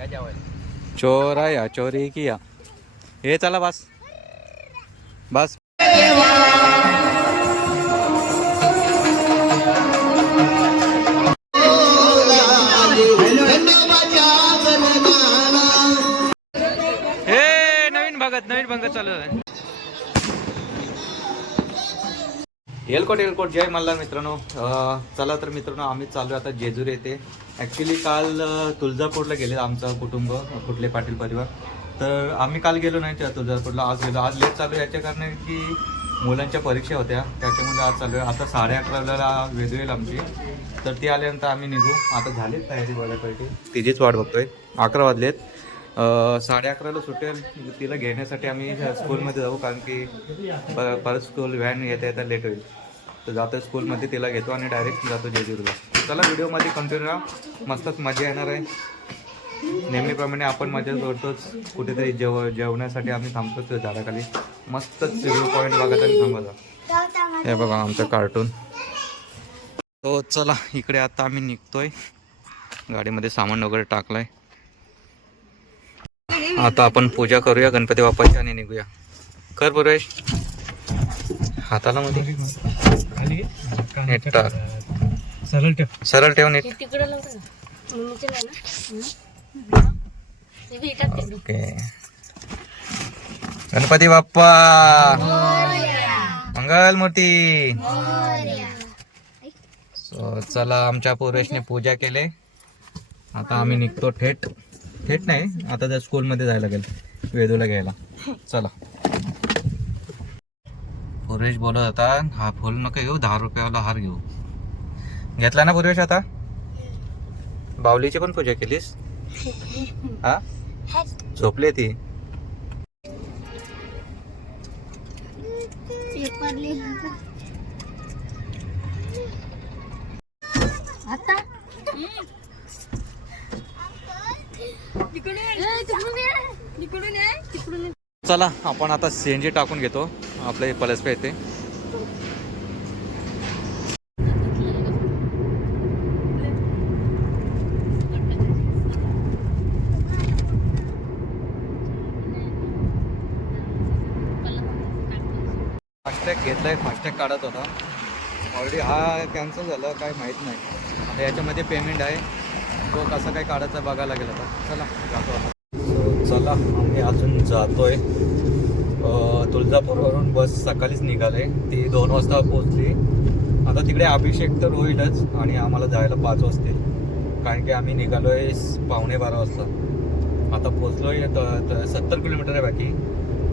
चोराया चोरी किया. हे चला बस बस. हे नवीन भागात चालू आहे. एलकोट जय मल्हार मित्रांनो. चला तर मित्रांनो आम्ही चालू आता जेजूर येथे. ॲक्च्युली काल तुळजापूरला गेले आमचं कुटुंब कुठले पाटील परिवार. तर आम्ही काल गेलो नाही त्या तुळजापूरला, आज गेलो. आज लेट चालू याच्या कारण की मुलांच्या परीक्षा होत्या त्याच्यामुळे आज चालू आहे. आता 11:30ला वेदू येईल आमची, तर ती आल्यानंतर आम्ही निघू. आता झालीच तयारी बऱ्यापैकी, तिचीच वाट बघतोय. 11 वाजलेत. 11:30ला सुटेल. तिला घेण्यासाठी आम्ही स्कूलमध्ये जाऊ, कारण की परत स्कूल व्हॅन येता लेट होईल. तर जातो स्कूलमध्ये, तिला घेतो आणि डायरेक्ट जातो जेजूरला. चला व्हिडिओमध्ये कंटिन्यू राहा, मस्तच मजा येणार आहे. नेहमीप्रमाणे आपण मजा करतोच, कुठेतरी जेवण्यासाठी आम्ही थांबतोच झाडाखाली. मस्तच व्ह्यू पॉईंट बघत आणि थांबत. हे बघा आमचं कार्टून. तो चला इकडे आता आम्ही निघतोय. गाडीमध्ये सामान वगैरे टाकलाय. आता आपण पूजा करूया गणपती बाप्पाची आणि निघूया. कर पुरेश हाताला मध्ये नीट टाक. सरळ ठेव नीट. ओके. गणपती बाप्पा मंगल मूर्ती. सो चला आमच्या पुरेशने पूजा केले. आता आम्ही निघतो. थेट नाही, आता त्या स्कूलमध्ये जायला लागेल वेदूला घ्यायला. चला. पुरेश बोलत होता हा फुल नको घेऊ, 10 रुपयावाला हार घेऊ. घेतला ना पुरेश? आता बावलीची पण पूजा केलीस? हा झोपली ती. चला आपण आता सीएनजी टाकून घेतो आपल्या पलसपे येते. फास्टॅग घेतलाय, फास्टॅग काढत होता. ऑलरेडी हा कॅन्सल झाला, काय माहीत नाही. आता याच्यामध्ये पेमेंट आहे, तो कसा काय काढायचा बघायला लागेल. आता चला जातो आता. चला आम्ही अजून जातोय. तुळजापूरवरून बस सकाळीच निघाले, ती 2 वाजता पोहोचली. आता तिकडे अभिषेक तर होईलच आणि आम्हाला जायला 5 वाजतील, कारण की आम्ही निघालोय 11:15 वाजता. आता पोहोचलोय. 70 किलोमीटर आहे बाकी,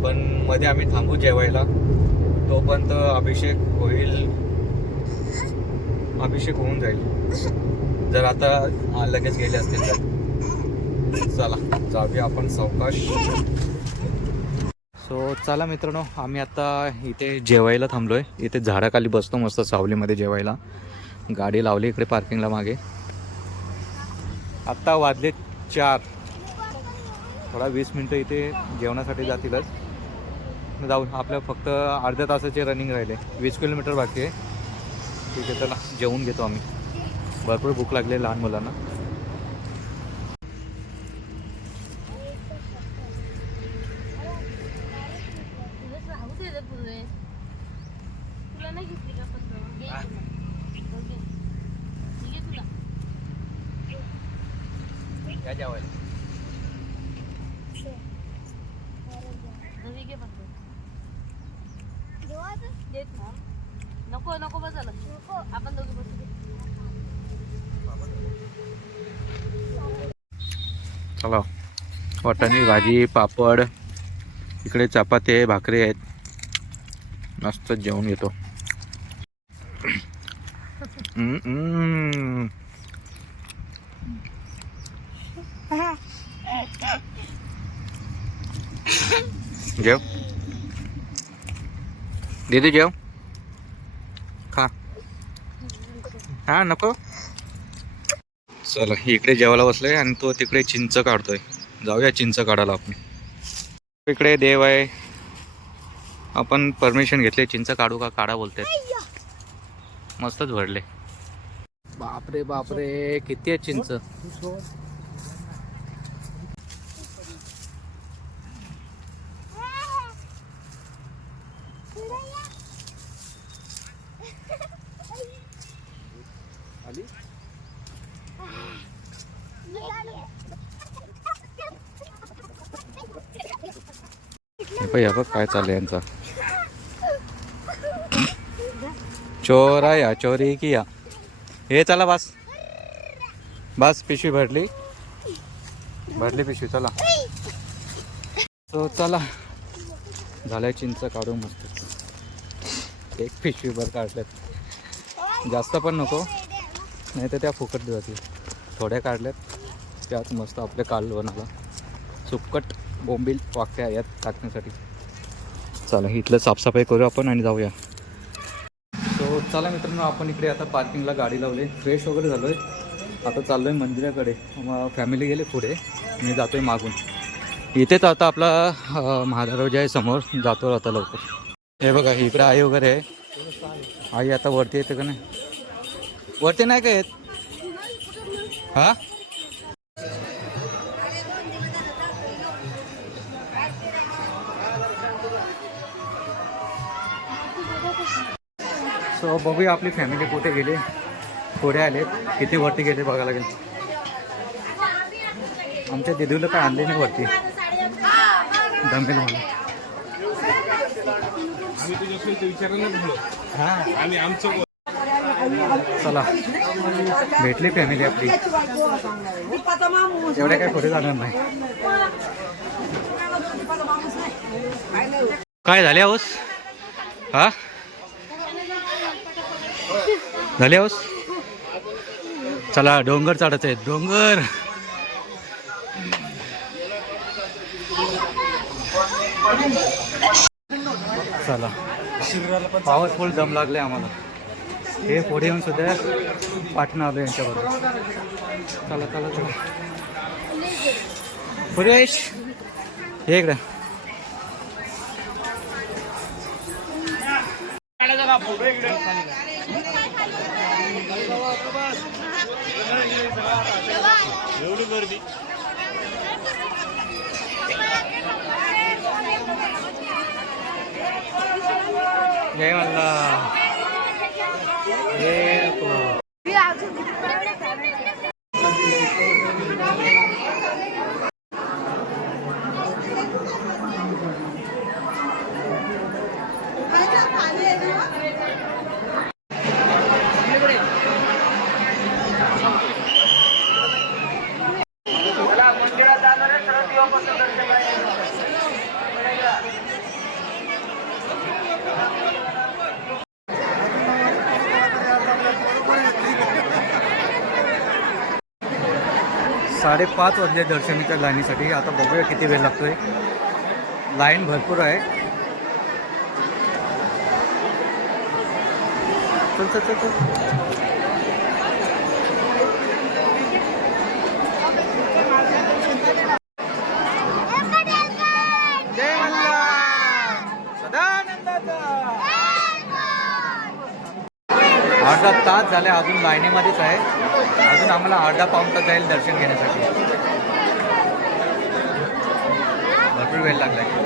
पण मध्ये आम्ही थांबू जेवायला. तोपर्यंत अभिषेक होऊन जाईल, जर आता लगेच गेले असतील तर. चला जाऊया आपण सावकाश. सो चला मित्रांनो, आम्ही आता इथे जेवायला थांबलोय. इथे झाडाखाली बसतो मस्त सावलीमध्ये जेवायला. गाडी लावली इकडे पार्किंगला मागे. आत्ता वाजले 4. थोडा 20 मिनटं इथे जेवणासाठी जातीलच. जाऊन आपल्या फक्त अर्ध्या तासाचे रनिंग राहिले. 20 किलोमीटर बाकी आहे. ठीक आहे, चला जेवून घेतो आम्ही. भरपूर भूक लागली लहान मुलांना. काय जेवायला? नको बसायला आपण दोघे बसू. चला वाटाणे भाजी, पापड, इकडे चपाती भाकरी आहेत. मस्त जेवण घेतो. जेव दीदी, जेव खा. हा नको. चला इकडे जेवायला बसलोय आणि तो तिकडे चिंच काढतोय. जाऊया चिंच काढायला आपण. इकडे देव आहे, आपण परमिशन घेतली. चिंच काढू का? काढा बोलते. मस्तच भरले. बापरे बापरे किती आहे चिंच. या बघ काय चाललंय यांचा. चोरा या चोरी की या. हे चला बस बस, पिशवी भरली पिशवी, चला. तो चला झालंय चिंच काढून मस्त. एक पिशवीभर काढल्यात, जास्त पण नको नाही तर त्या फुकट जातील. थोड्या काढल्यात त्यात मस्त आपले कालवणाला सुक्कट बोंबील वाक्या यात टाकण्यासाठी. चला इथलं साफसफाई करू आपण आणि जाऊया. सो चला मित्रांनो, आपण इकडे आता पार्किंगला गाडी लावली, फ्रेश वगैरे झालो आहे. आता चाललो आहे मंदिराकडे. मग फॅमिली गेले पुढे, मी जातो आहे मागून. इथेच आता आपला महादरवाजा आहे समोर, जातो आता लवकर. हे बघा इकडे आई वगैरे आहे. आई आता वरती येते का नाही, वरती नाही का येत. हां सो बघूया आपली फॅमिली कुठे गेली, पुढे आले किती वरती गेले बघायला लागेल. आमच्या दिदीला काय आणले नाही वरती, दमेल मला. चला भेटली फॅमिली आपली. एवढ्या काय पुढे जाणार नाही. काय झाले आहोस? हा झाले आहोस? चला डोंगर चढत आहेत, डोंगर. चला पॉवरफुल दम लागले आम्हाला. हे पुढे येऊन सुद्धा पाठवून आलो यांच्याबरोबर. चला चला चला सुरेश हे इकडे. एवढी गर्दी. जय मल्हार. साडेपाच वाजले दर्शनाच्या लाईनीसाठी. आता बघूया किती वेळ लागतोय. लाईन भरपूर आहे. चल चल चल चल. जय मल्हार सदानंदाचा. अर्धा तास झाले अजून लाईनीमध्येच आहे. अजून आम्हाला अर्धा पाऊण तास जाईल दर्शन घेण्यासाठी. भरपूर वेळ लागला आहे.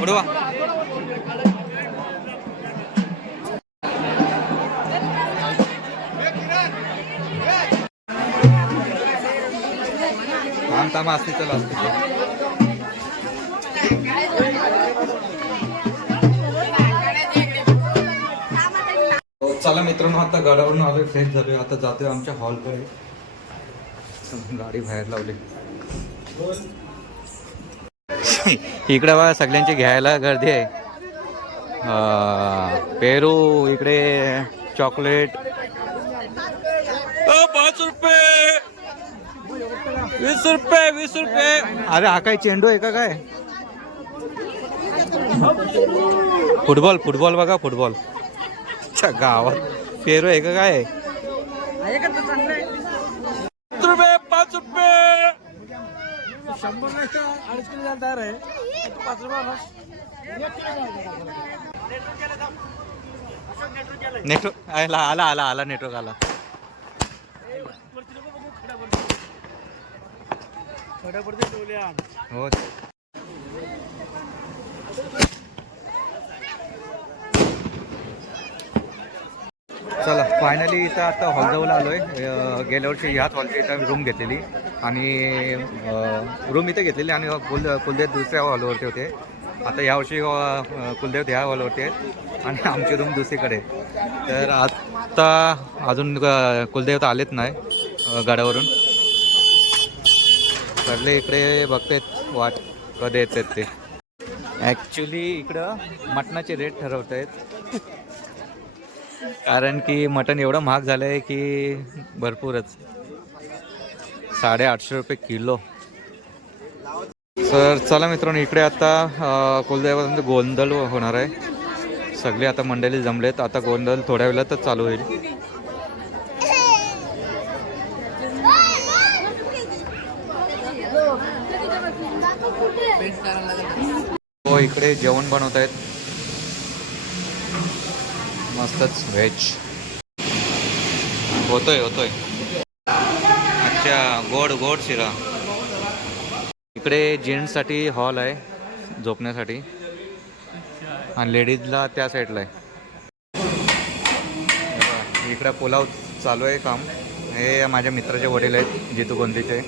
उडवा. थांबा असते चला चला मित्रांनो आता गडावरून आलोय फ्रेश झालोय आता जातोय आमच्या हॉलकडे गाडी बाहेर लावली इकडे बघा सगळ्यांची घ्यायला गर्दी आहे पेरू इकडे चॉकलेट 5 रुपये 20 रुपये 20 रुपये अरे हा काय चेंडू आहे का काय फुटबॉल फुटबॉल बघा फुटबॉल गावात पेरू आहे का काय 5 रुपये 100 नेटवर्क आला आला आला नेटवर्क आला हो चला फायनली इथं आता हॉलजवळ आलोय गेल्या वर्षी ह्याच हॉलची इथं रूम घेतलेली आणि रूम इथे घेतलेली आणि कुलदेव दुसऱ्या हॉलवरती होते आता यावर्षी कुलदेव ह्या हॉलवरती आहेत आणि आमची रूम दुसरीकडे तर आता अजून कुलदेव तर आलेच नाही गडावरून सगळे इकडे बघतायत वाट कधी येतात ते ॲक्च्युली इकडं मटणाचे रेट ठरवत आहेत कारण की मटण एवढं महाग झालं आहे की भरपूरच 850 रुपये किलो तर चला मित्रांनो इकडे आता कुलदैवतांचं गोंधळ होणार आहे सगळे आता मंडळी जमलेत आता गोंधळ थोड्या वेळातच चालू होईल हो इकडे जेवण बनवत आहेत मस्तच व्हेज होतोय अच्छा गोड गोड शिरा इकडे जेंट्ससाठी हॉल आहे झोपण्यासाठी आणि लेडीजला त्या साईडला आहे इकडे पुलाव चालू आहे काम हे माझ्या मित्राचे वडील आहेत जितू गोंदीचे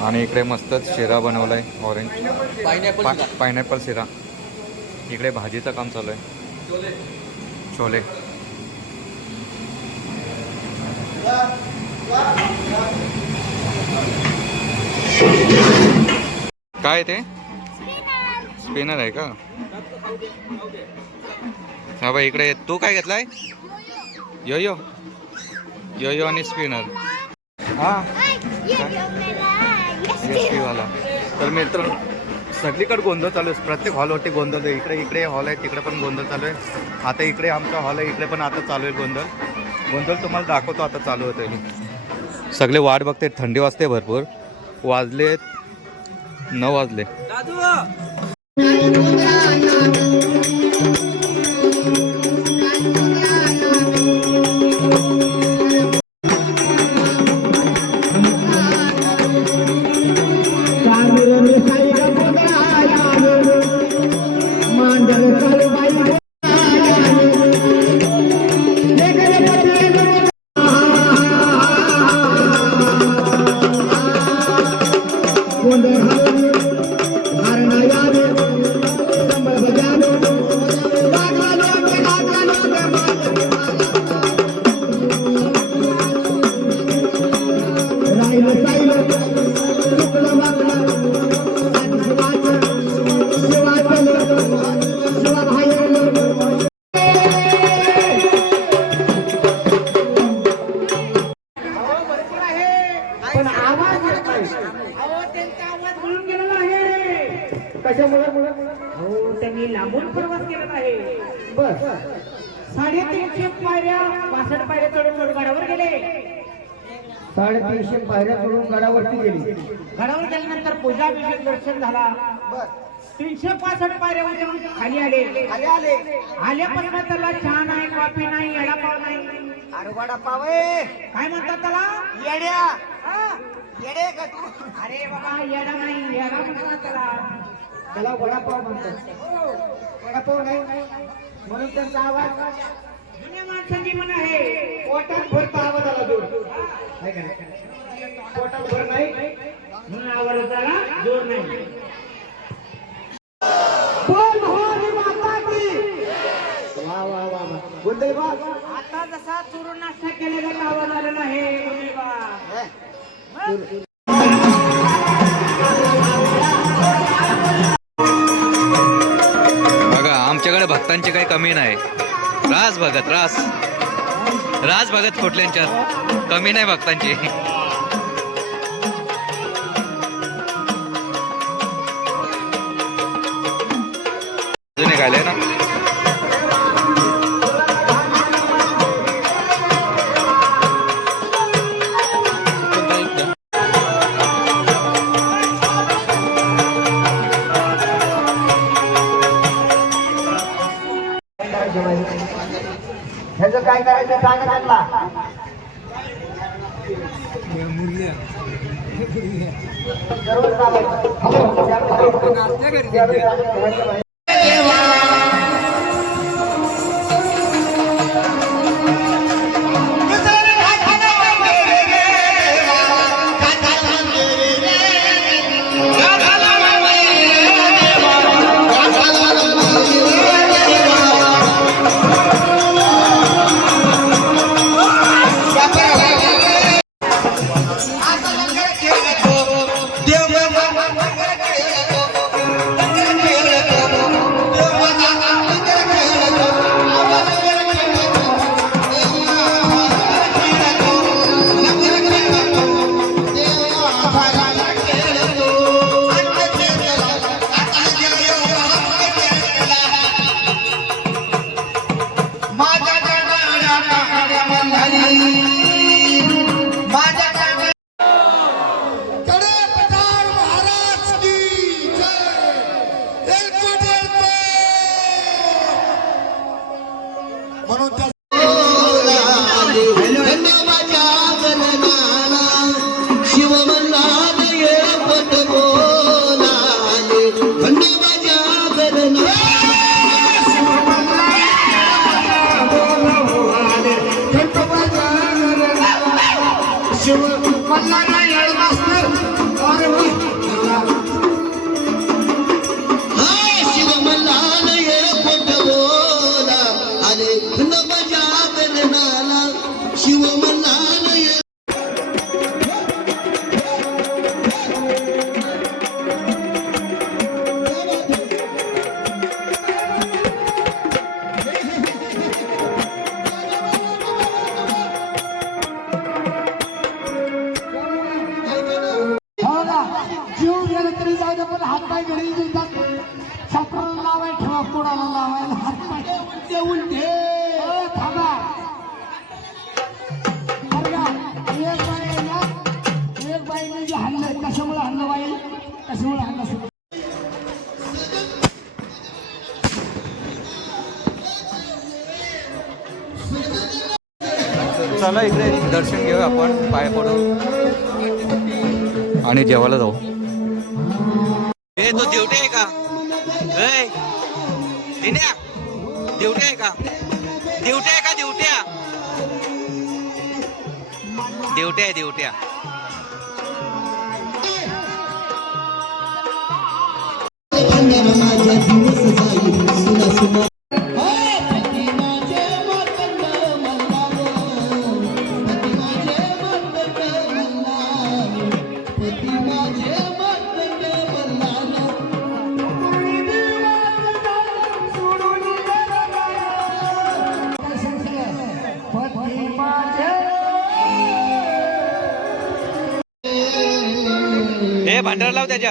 आणि इकडे मस्तच शिरा बनवला आहे ऑरेंज पायनॅपल शिरा इकडे भाजीचं काम चालू आहे छोले काय ते स्पिनर आहे का हा बाई इकडे तू काय घेतलाय यो यो यो यो आणि स्पिनर हा वाला तर मित्र सगळीकडे गोंधळ चालू आहे प्रत्येक हॉलवरती गोंधळ आहे इकडे हॉल आहे तिकडे पण गोंधळ चालू आहे आता इकडे आमचा हॉल आहे इकडे पण आता चालू आहे गोंधळ तुम्हाला दाखवतो आता चालू होतं सगळे वाट बघते थंडी वाजते भरपूर वाजले 9 वाजले त्यांनी लांबून प्रवास केला आहे बस 350 पायऱ्या 62 पायऱ्या चढून गडावर गेले 350 पायऱ्या चढून गडावरती गेली गडावर गेल्यानंतर पूजा अभिषेक दर्शन झाला 365 पायऱ्यावर जाऊन खाली आले आल्यापासून त्याला चहा नाही कॉफी नाही वडापाव नाही अरे वडापाव आहे काय म्हणतात त्याला येड्या येडे का तू अरे बाबा येडा नाही येडा म्हणतात त्याला वडापाव म्हणतात वडापाव नाही म्हणून त्यांचा आवाज जुन्या माणसांची म्हण आहे पोटात भरता आवाज आला तो पोटात म्हणून आवर्ताला जोर नाही. बोल भवानी माता की. वा वा वा वा. बोलतोय बा. आता जसा चुरून नाश्ता केलेला आवाज आलेला आहे गुरुबा. बघा आमच्याकडे भक्तांची काही कमी नाही. रास भगत खोटल्यांच्यात कमी नाही भक्तांची. अजून एक आलंय ना. ह्याचं काय करायचं सांगा त्यांना. दररोज चालायचं. जीव गेला तरी जाऊ दे, पण हातपाय घरी देतात. साखराला लावाय ठेवा, कोणाला लावायला हातपाय उलटे उलटे. थांबा एक बाईला एक बाईने जे हल्लं कशामुळे हल्लं बाई कशामुळे हल्लं. चला इकडे दर्शन घेऊया आपण, पाय पडू आणि जेवायला जाऊ. ए तो देवटे आहे का? देवटे आहे का? देवटे आहे का? देवट्या आहे देवट्या. ए भांडारा लाव त्याच्या.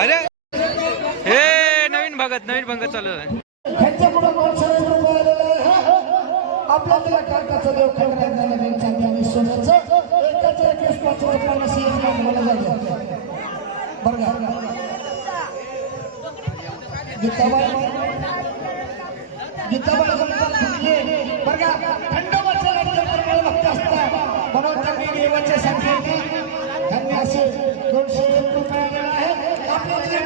अरे हे नवीन भागात चालू आहे. आपल्या काकाचं देव आणि सोन्याचं एकाच केस मला जायचं बरं का. गीताबाई बरं का, थंड वाचन भक्त असतात म्हणून त्यांनी देवाच्या साठी त्यांनी असे 201 रुपये दिला आहे. आपल्या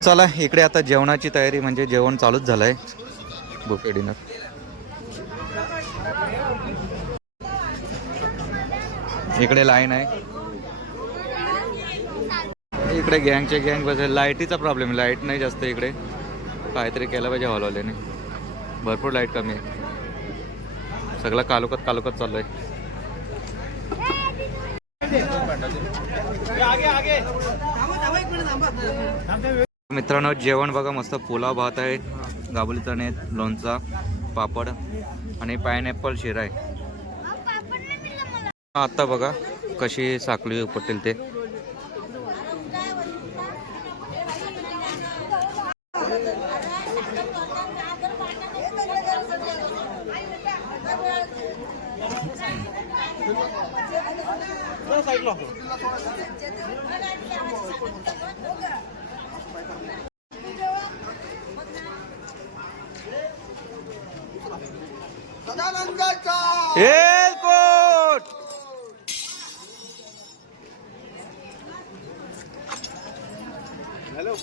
चला इकडे आता जेवणाची तयारी म्हणजे जेवण चालूच झालंय. Buffet dinner. इकडे लाईन आहे. इकडे गँगचे गँग बसेल. लाईटीचा प्रॉब्लेम, लाईट नाही जास्त इकडे. काहीतरी केलं पाहिजे हॉलवाल्याने. भरपूर लाईट कमी आहे. सगळं कालोखात चालू आहे. मित्रांनो जेवण बघा मस्त. पुलाव भात आहे, गाबुली चणे आहेत, लोणचा, पापड आणि पायनॅपल शिरा आहे. आता बघा कशी साखळी उपटतील ते. Airport hello